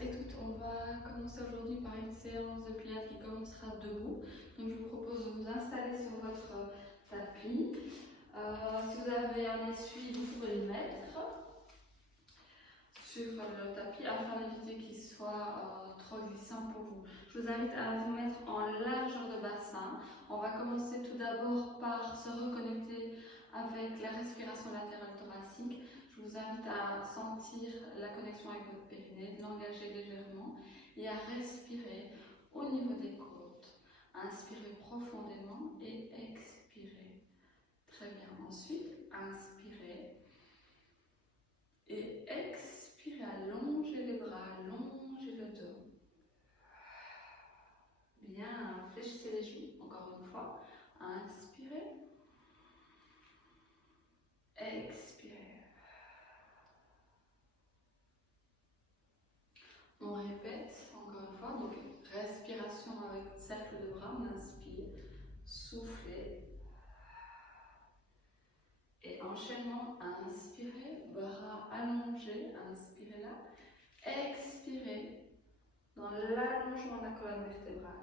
Écoute, on va commencer aujourd'hui par une séance de pilates qui commencera debout. Donc je vous propose de vous installer sur votre tapis. Si vous avez un essuie, vous pouvez le mettre sur le tapis afin d'éviter qu'il soit trop glissant pour vous. Je vous invite à vous mettre en largeur de bassin. On va commencer tout d'abord par se reconnecter avec la respiration latérale thoracique. Je vous invite à sentir la connexion avec votre périnée, de l'engager légèrement et à respirer au niveau des côtes. Inspirez profondément et expirez. Très bien. Ensuite, inspirez et expirez. Allongez les bras, allongez le dos. Bien, fléchissez les genoux. Encore une fois. Inspirez. Expirez. On répète encore une fois. Donc, respiration avec cercle de bras. On inspire. Soufflez. Et enchaînement, inspirez, bras allongés, inspirez là, expirez dans l'allongement de la colonne vertébrale.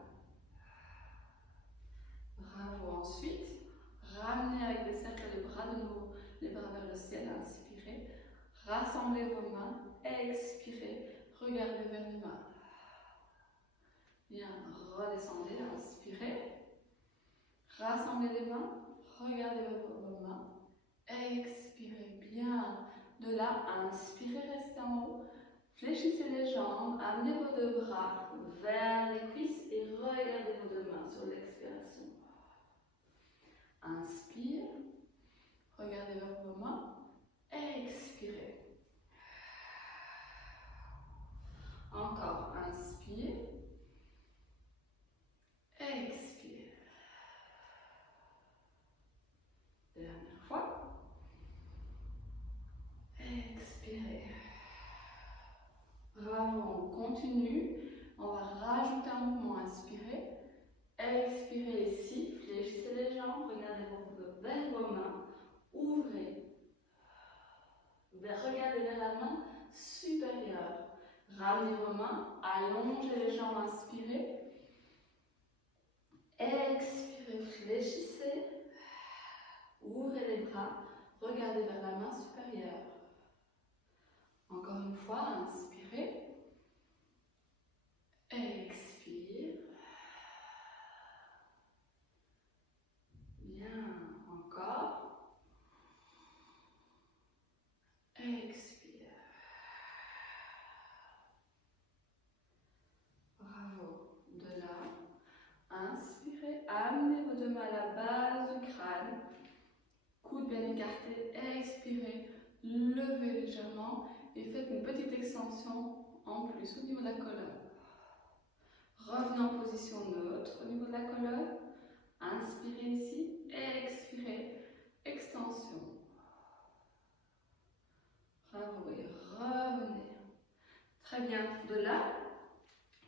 Bravo. Ensuite, ramenez avec des cercles de bras de nouveau les bras vers le ciel, inspirez, rassemblez vos mains, expirez, regardez vers les mains. Bien, redescendez, inspirez, rassemblez les mains, regardez vers vos mains. Expirez bien. De là, inspirez, restez en haut. Fléchissez les jambes, amenez vos deux bras vers les cuisses et regardez vos deux mains sur l'expiration. Inspire, regardez vers vos mains. Expirez. Encore, inspire. Expire. Dernière fois. Expirez. Bravo, on continue. On va rajouter un mouvement. Inspirez. Expirez ici. Fléchissez les jambes. Regardez vers vos mains. Ouvrez. Regardez vers la main supérieure. Ramenez vos mains. Allongez les jambes. Inspirez. Expirez. Fléchissez. Ouvrez les bras. Regardez vers la main supérieure. Encore une fois, inspirez. Expire. Bien, encore. Expire. Bravo. De là, inspirez. Amenez vos deux mains à la base du crâne. Coude bien écarté. Expirez. Levez légèrement et faites une petite extension en plus au niveau de la colonne. Revenez en position neutre au niveau de la colonne. Inspirez ici, expirez, extension. Bravo et revenez. Très bien. De là,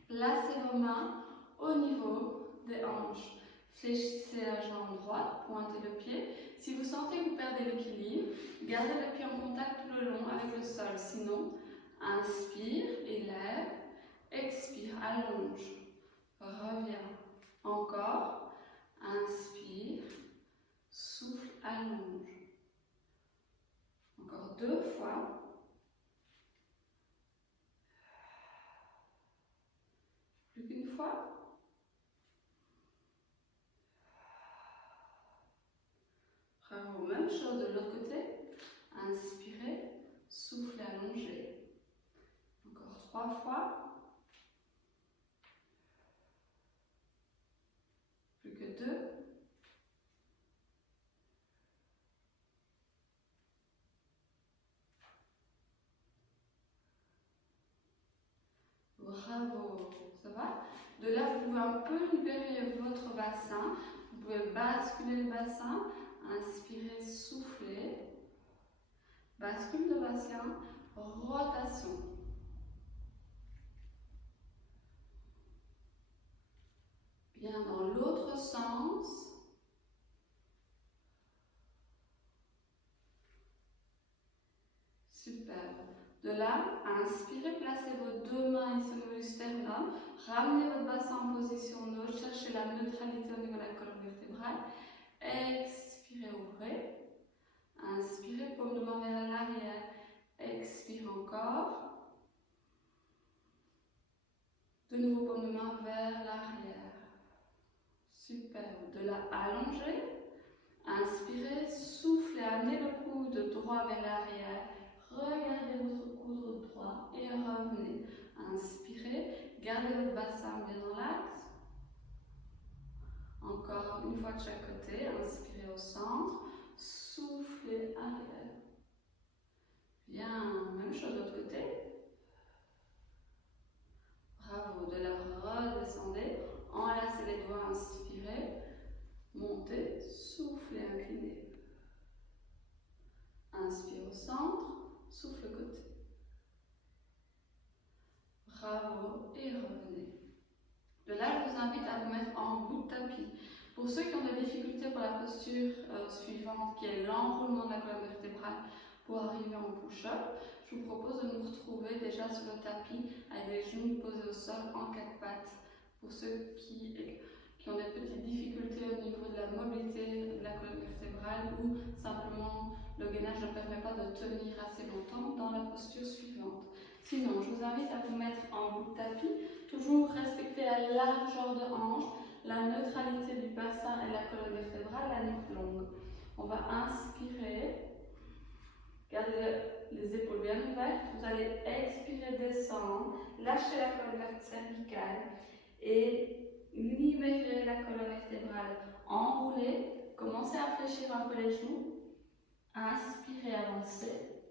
placez vos mains au niveau des hanches. Fléchissez la jambe droite, pointez le pied. Si vous sentez que vous perdez l'équilibre, gardez le pied en contact tout le long avec le sol. Sinon, inspire, élève, expire, allonge. Reviens. Encore. Inspire. Souffle, allonge. Encore deux fois. Plus qu'une fois. Bravo. Même chose de l'autre côté. Inspirez. Souffle, allongez. Encore trois fois. Plus que deux. Bravo. Ça va? De là, vous pouvez un peu libérer votre bassin. Vous pouvez basculer le bassin. Inspirez, soufflez. Bascule le bassin. Rotation. Bien, dans l'autre sens. Super. De là, inspirez, placez vos deux mains ici au niveau du sternum, ramenez votre bassin en position neutre, cherchez la neutralité au niveau de la colonne vertébrale. Expirez, ouvrez. Inspirez, paume de main vers l'arrière. Expire encore. De nouveau, paume de main vers l'arrière. Super. De là, allongez. Inspirez, soufflez, amenez le coude droit vers l'arrière. Regardez votre coude droit et revenez. Inspirez, gardez votre bassin bien dans l'axe. Encore une fois de chaque côté. Inspirez au centre. Soufflez, arrière. Bien, même chose de l'autre côté. Bravo. De là, redescendez. Enlacez les doigts, inspirez. Montez, soufflez, inclinez. Inspire au centre, souffle côté. Bravo et revenez. De là, je vous invite à vous mettre en bout de tapis. Pour ceux qui ont des difficultés pour la posture suivante, qui est l'enroulement de la colonne vertébrale pour arriver en push-up, je vous propose de nous retrouver déjà sur le tapis avec les genoux posés au sol en quatre pattes. Pour ceux qui ont des petites difficultés au niveau de la mobilité de la colonne vertébrale ou simplement le gainage ne permet pas de tenir assez longtemps dans la posture suivante. Sinon, je vous invite à vous mettre en bout de tapis, toujours respecter la largeur de hanche, la neutralité du bassin et de la colonne vertébrale, la nuque longue. On va inspirer, gardez les épaules bien ouvertes, vous allez expirer, descendre, lâcher la colonne cervicale et libérez la colonne vertébrale, enroulez, commencez à fléchir un peu les genoux, inspirez, avancez,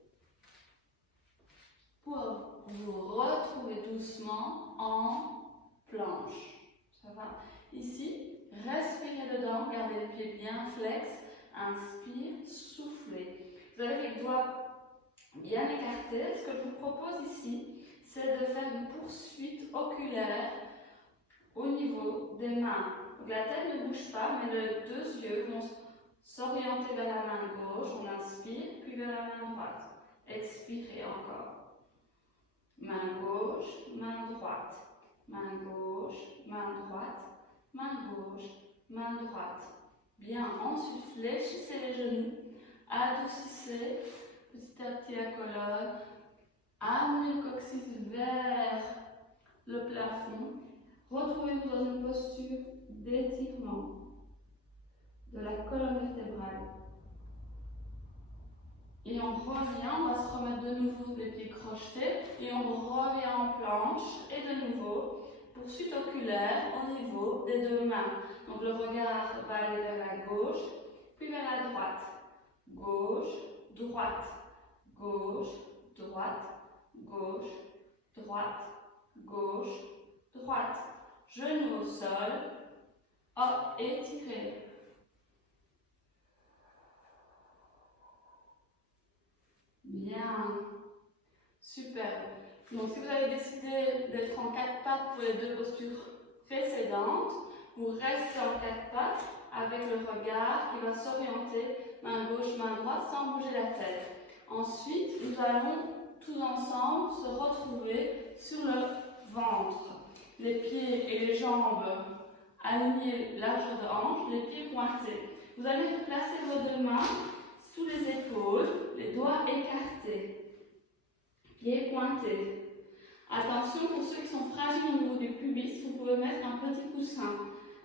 pour vous retrouver doucement en planche. Ça va? Ici, respirez dedans, gardez les pieds bien flex, inspire, soufflez. Vous avez les doigts bien écartés. Ce que je vous propose ici, c'est de faire une poursuite oculaire au niveau des mains. Donc la tête ne bouge pas, mais les deux yeux vont s'orienter vers la main gauche. On inspire, puis vers la main droite. Expirez encore. Main gauche, main droite. Main gauche, main droite. Main gauche, main droite. Bien, ensuite fléchissez les genoux. Adoucissez petit à petit la colonne. Amenez le coccyx vers le plafond. Retrouvez-vous dans une posture d'étirement de la colonne vertébrale. Et on revient, on va se remettre de nouveau les pieds crochetés et on revient en planche et de nouveau, poursuite oculaire au niveau des deux mains. Donc le regard va aller vers la gauche, puis vers la droite. Gauche, droite, gauche, droite, gauche, droite, gauche, droite. Genoux au sol, hop, étirez. Bien, super. Donc si vous avez décidé d'être en quatre pattes pour les deux postures précédentes, vous restez en quatre pattes avec le regard qui va s'orienter main gauche, main droite sans bouger la tête. Ensuite, nous allons tous ensemble se retrouver sur le ventre. Les pieds et les jambes alignés, largeur de hanche, les pieds pointés. Vous allez placer vos deux mains sous les épaules, les doigts écartés, pieds pointés. Attention, pour ceux qui sont fragiles au niveau du pubis, vous pouvez mettre un petit coussin.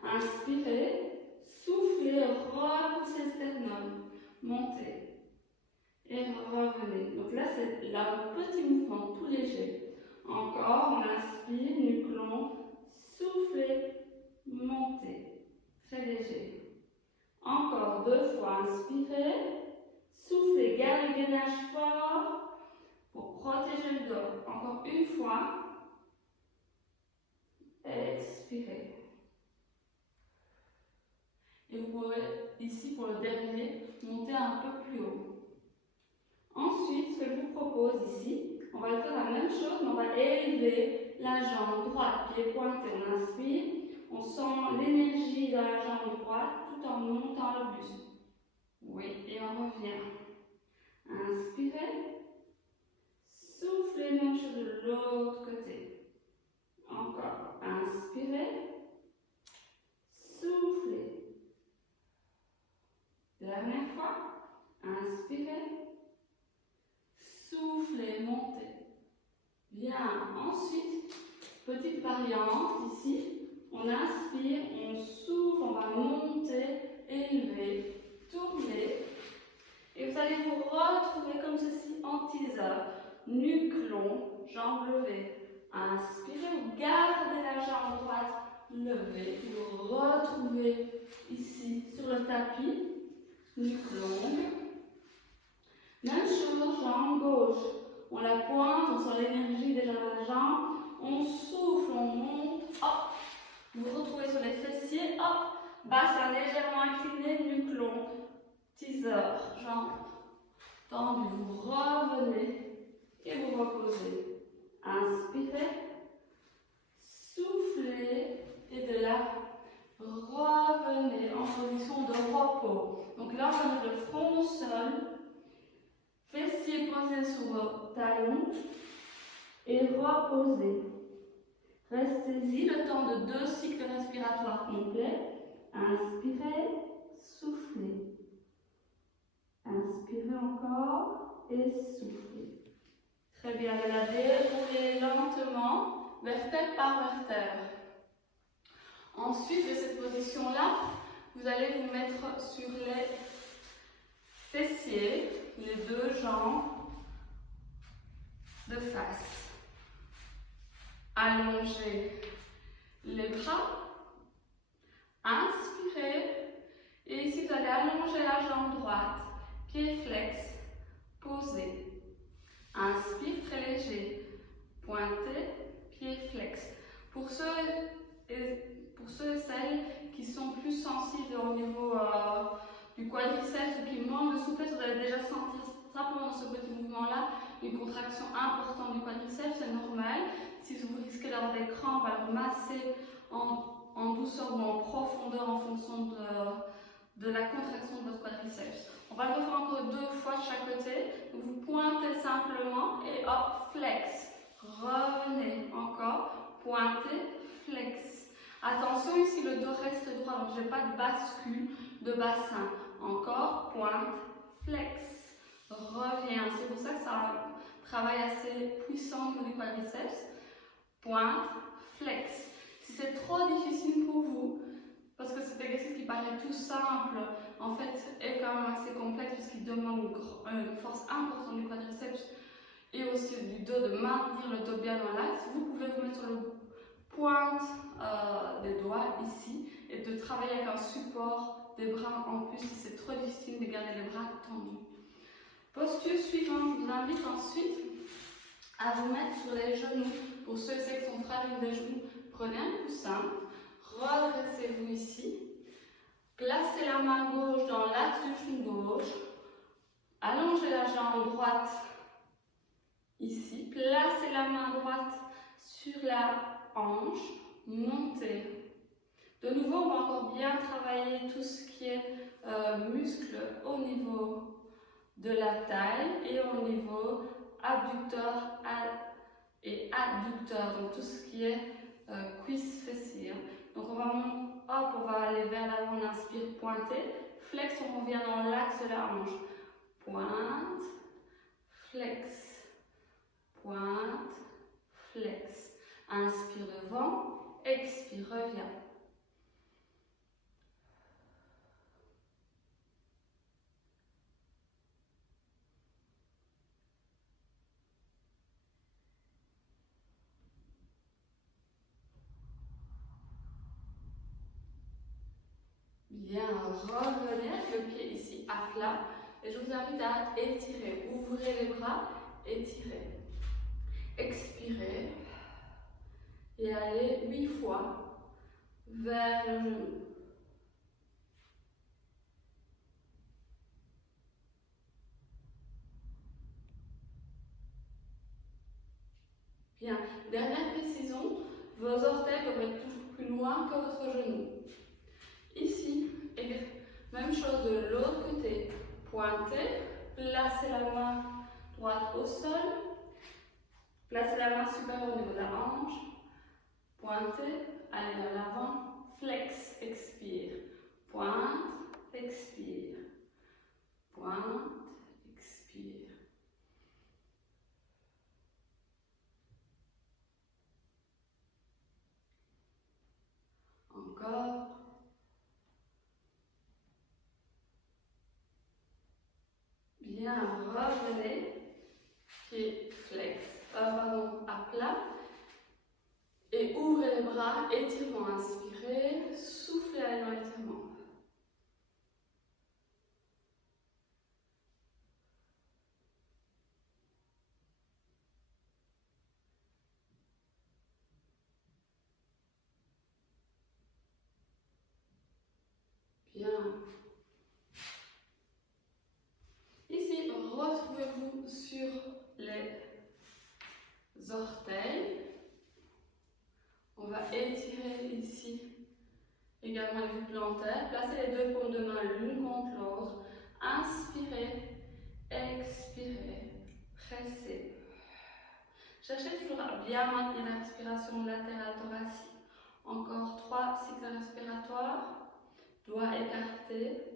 Inspirez, soufflez, repoussez le sternum, montez et revenez. Donc là, c'est un petit mouvement tout léger. Encore, on inspire, nuque long, soufflez, montez, très léger. Encore deux fois, inspirez. Soufflez, gardez le gainage fort pour protéger le dos. Encore une fois. Expirez. Et vous pouvez, ici pour le dernier, monter un peu plus haut. Ensuite, ce que je vous propose ici, on va faire la même chose, mais on va élever la jambe droite, pied pointé. On inspire, on sent l'énergie dans la jambe droite tout en montant le buste. Oui, et on revient. Inspirez, Soufflez, même chose de l'autre côté. Encore. Inspirez. Soufflez. Dernière fois. Inspirez. Soufflez, montez. Bien. Ensuite, petite variante ici. On inspire, on souffle, on va monter, élever, tourner. Et vous allez vous retrouver comme ceci en teaser. Nuque long, jambes levées. Inspirez, vous gardez la jambe droite levée. Vous retrouvez ici sur le tapis. Nuque longue. Même chose, jambe gauche. On la pointe, on sent l'énergie déjà dans la jambe. On souffle, on monte. Hop. Vous vous retrouvez sur les fessiers. Hop. Bassin légèrement incliné, nuque longue. Teaser, jambes tendues. Vous revenez et vous reposez. Inspirez. Soufflez. Et de là, revenez en position de repos. Donc là, on va mettre le front au sol. Fessiers posés sur vos talons. Et reposez. Restez-y le temps de 2 cycles respiratoires complets. Inspirez, soufflez. Inspirez encore et soufflez. Très bien, la déroulez lentement, vertèbre par vertèbre. Ensuite de cette position-là, vous allez vous mettre sur les fessiers, les 2 jambes de face. Allongez les bras, inspirez, et ici vous allez allonger la jambe droite, pied flex, posez. Inspire, très léger, pointez, pied flex. Pour ceux et celles qui sont plus sensibles au niveau du quadriceps ou qui manquent de souplesse, vous allez déjà sentir simplement dans ce petit mouvement-là une contraction importante du quadriceps, c'est normal. Si vous risquez d'avoir des crampes, alors massez en douceur ou en profondeur en fonction de la contraction de votre quadriceps. On va le refaire encore 2 fois de chaque côté. Vous pointez simplement et hop, flex. Revenez encore, pointez, flex. Attention ici, le dos reste droit, donc je n'ai pas de bascule de bassin. Encore, pointe, flex. Reviens. C'est pour ça que c'est un travail assez puissant au niveau du quadriceps. Pointe, flex. Si c'est trop difficile pour vous, parce que cet exercice qui paraît tout simple, en fait, est quand même assez complexe puisqu'il demande une force importante du quadriceps et aussi du dos, de maintenir le dos bien dans l'axe, vous pouvez vous mettre sur le pointe des doigts ici et de travailler avec un support des bras en plus si c'est trop difficile de garder les bras tendus. Posture suivante, je vous invite ensuite à vous mettre sur les genoux. Pour ceux et celles qui sont fragiles des genoux, prenez un coussin, redressez-vous ici, placez la main gauche dans l'axe du genou gauche, allongez la jambe droite ici, placez la main droite sur la hanche, montez. De nouveau, on va encore bien travailler tout ce qui est muscle au niveau de la taille et au niveau abducteur et adducteur, donc tout ce qui est cuisse fessier. Donc on va aller vers l'avant, on inspire, pointer, flex, on revient dans l'axe de la hanche, pointe, flex, pointe, flex. Inspire devant, expire, reviens. Bien, revenez avec le pied ici à plat et je vous invite à étirer. Ouvrez les bras, étirez. Expirez et allez 8 fois vers le genou. Bien, dernière précision, vos orteils doivent être toujours plus loin que votre genou. Ici, et même chose de l'autre côté. Pointez, placez la main droite au sol, Placez la main supérieure au niveau de la hanche. Pointez, allez vers l'avant. Flex, expire. Pointe, expire. Pointe, expire. Encore. Bien, revenez. Pied flex, pardon, à plat. Et ouvrez les bras, étirement, inspirez, soufflez à l'étirement. Bien. Ici, retrouvez-vous sur les orteils. On va étirer ici également les voûtes plantaires. Placez les deux paumes de main l'une contre l'autre. Inspirez, expirez, pressez. Cherchez toujours à bien maintenir la respiration latérale thoracique. Encore 3 cycles respiratoires. Doigts écartés.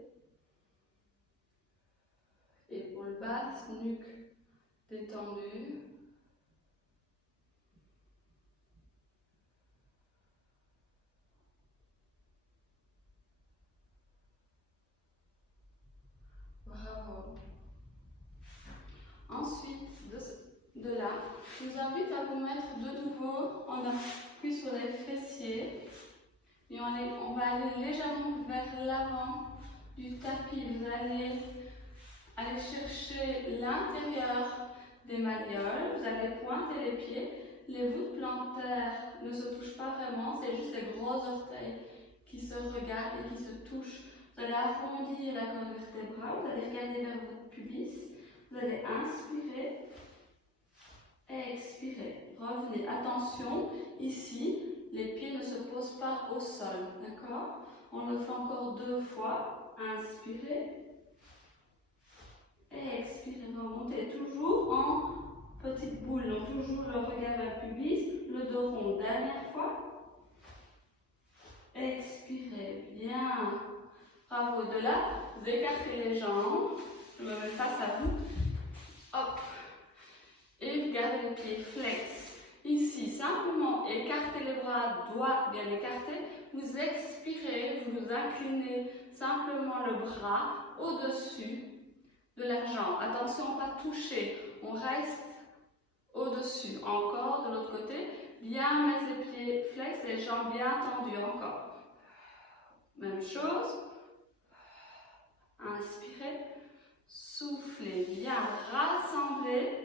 Épaules basses, nuque détendue. Bravo. Ensuite, de là, je vous invite à vous mettre de nouveau en appui sur les fessiers. Et on va aller légèrement vers l'avant du tapis. Vous allez aller chercher l'intérieur des malléoles. Vous allez pointer les pieds. Les voûtes plantaires ne se touchent pas vraiment. C'est juste les gros orteils qui se regardent et qui se touchent. Vous allez arrondir la colonne vertébrale. Vous allez regarder vers votre pubis. Vous allez inspirer. Expirer. Revenez. Attention, ici, les pieds ne se posent pas au sol. D'accord? On le fait encore 2 fois. Inspirez. Expirez. Remontez. Toujours en petite boule. Donc, toujours le regard vers le pubis. Le dos rond. Dernière fois. Expirez. Bien. Bravo. De là, vous écartez les jambes. Je me mets face à vous. Hop. Et vous gardez les pieds flex. Ici, simplement écartez les bras, doigts bien écartés. Vous expirez, vous vous inclinez simplement le bras au-dessus de la jambe. Attention, pas toucher. On reste au-dessus. Encore de l'autre côté. Bien mettre les pieds flex, les jambes bien tendues. Encore. Même chose. Inspirez. Soufflez. Bien. Rassemblez.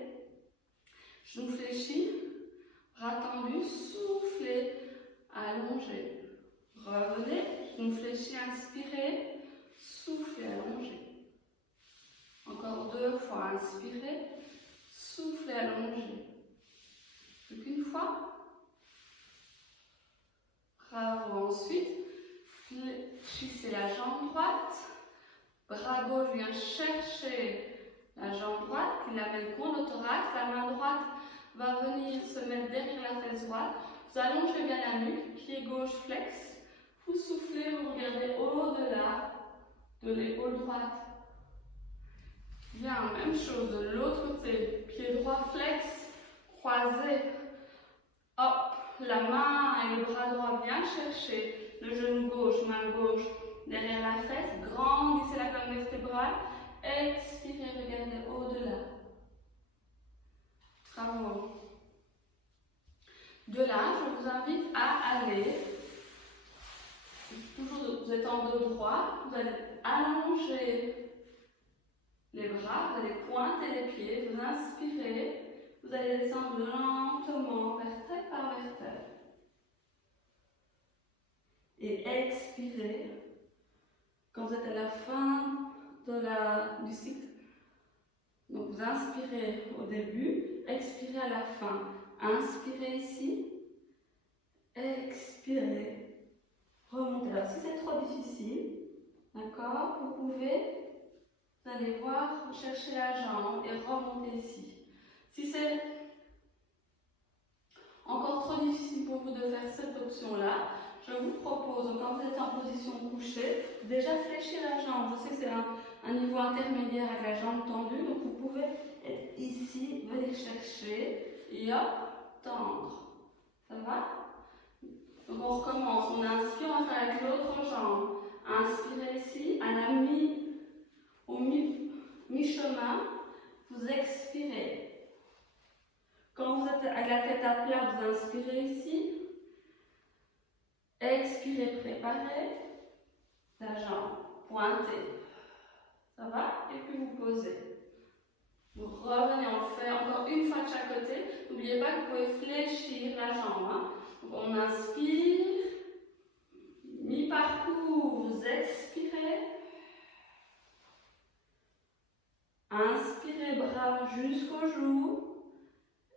Genoux fléchis, bras tendus, soufflez, allongez. Revenez, genoux fléchis, inspirez, soufflez, allongez. Encore 2 fois, inspirez, soufflez, allongez. Plus qu'une fois. Bravo. Ensuite, fléchissez la jambe droite, bras gauche vient chercher la jambe droite, puis l'amène contre le thorax, la main droite va venir se mettre derrière la fesse droite. Vous allongez bien la nuque, pied gauche flex. Vous soufflez, vous regardez au-delà de l'épaule droite. Bien, même chose de l'autre côté. Pied droit flex, croisé. Hop, la main et le bras droit viennent chercher le genou gauche, main gauche derrière la fesse. Grandissez la colonne vertébrale. Expirez, regardez au-delà. Bravo. De là, je vous invite à aller, toujours vous êtes en dos droit, vous allez allonger les bras, vous allez pointer les pieds, vous inspirez, vous allez descendre lentement, vertèbre par vertèbre. Et expirez, quand vous êtes à la fin du cycle. Donc vous inspirez au début, expirez à la fin. Inspirez ici, expirez, remontez. Alors si c'est trop difficile, d'accord, vous allez voir, chercher la jambe et remonter ici. Si c'est trop difficile pour vous de faire cette option-là, je vous propose, quand vous êtes en position couchée, déjà fléchir la jambe. Je sais que c'est un niveau intermédiaire avec la jambe tendue, donc vous pouvez être ici, venir chercher et hop, tendre. Ça va? Donc on recommence, on inspire, on va faire avec l'autre jambe. Inspirez ici, au mi-chemin, vous expirez. Quand vous êtes avec la tête à plat, vous inspirez ici. Expirez, préparez la jambe, pointez. Ça va? Et puis vous posez. Vous revenez, on le fait encore une fois de chaque côté. N'oubliez pas que vous pouvez fléchir la jambe. Hein. Donc on inspire, mi-parcours, vous expirez. Inspirez, bras jusqu'au genou.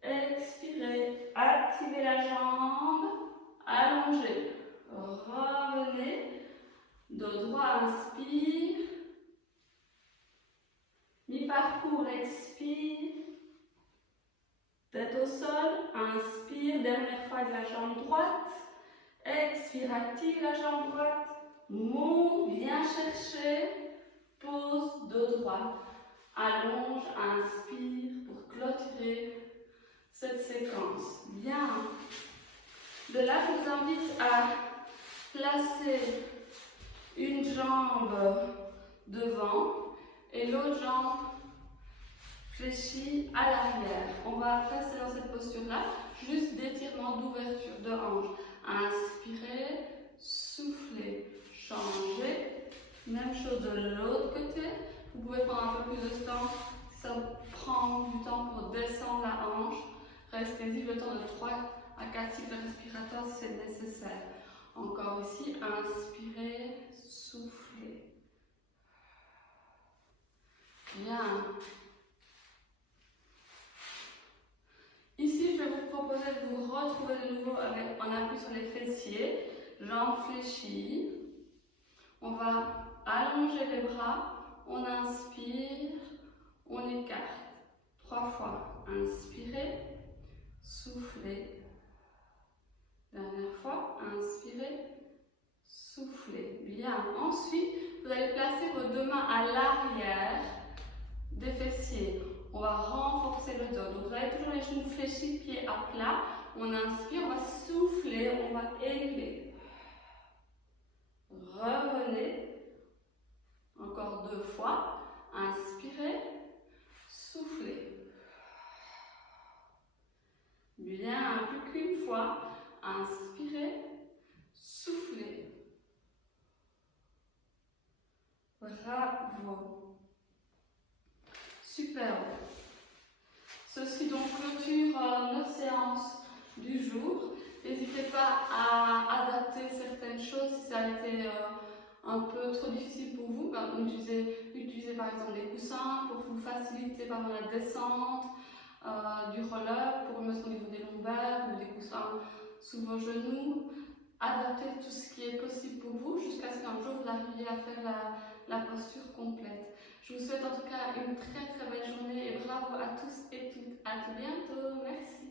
Expirez, activez la jambe, allongez. Revenez, dos droit, inspire. Mi-parcours, expire. Tête au sol, inspire, dernière fois avec la jambe droite. Expire, active la jambe droite. Monte, viens chercher. Pose, dos droit. Allonge, inspire pour clôturer cette séquence. Bien. De là, je vous invite à placer une jambe devant et l'autre jambe fléchie à l'arrière. On va rester dans cette posture-là, juste d'étirement d'ouverture de hanche. Inspirez, soufflez, changez. Même chose de l'autre côté. Vous pouvez prendre un peu plus de temps. Ça prend du temps pour descendre la hanche. Restez-y le temps de 3 à 4 cycles respirateurs si c'est nécessaire. Encore ici, inspirez, soufflez. Bien. Ici, je vais vous proposer de vous retrouver de nouveau en appui sur les fessiers, jambes fléchies. On va allonger les bras, on inspire, on écarte. 3 fois, inspirez, soufflez. Dernière fois, inspirez, soufflez. Bien. Ensuite, vous allez placer vos deux mains à l'arrière des fessiers. On va renforcer le dos. Donc, vous avez toujours les genoux fléchis, pieds à plat. On inspire, on va souffler, on va élever. Revenez. Encore 2 fois. Inspirez, soufflez. Bien, plus qu'une fois. Inspirez, soufflez. Bravo. Superbe. Ceci donc clôture nos séances du jour. N'hésitez pas à adapter certaines choses si ça a été un peu trop difficile pour vous. Utilisez par exemple des coussins pour vous faciliter par la descente du roller, pour le mettre au niveau des lombaires ou des coussins sous vos genoux. Adaptez tout ce qui est possible pour vous jusqu'à ce qu'un jour vous arriviez à faire la posture complète. Je vous souhaite en tout cas une très très belle journée et bravo à tous et toutes. À bientôt. Merci.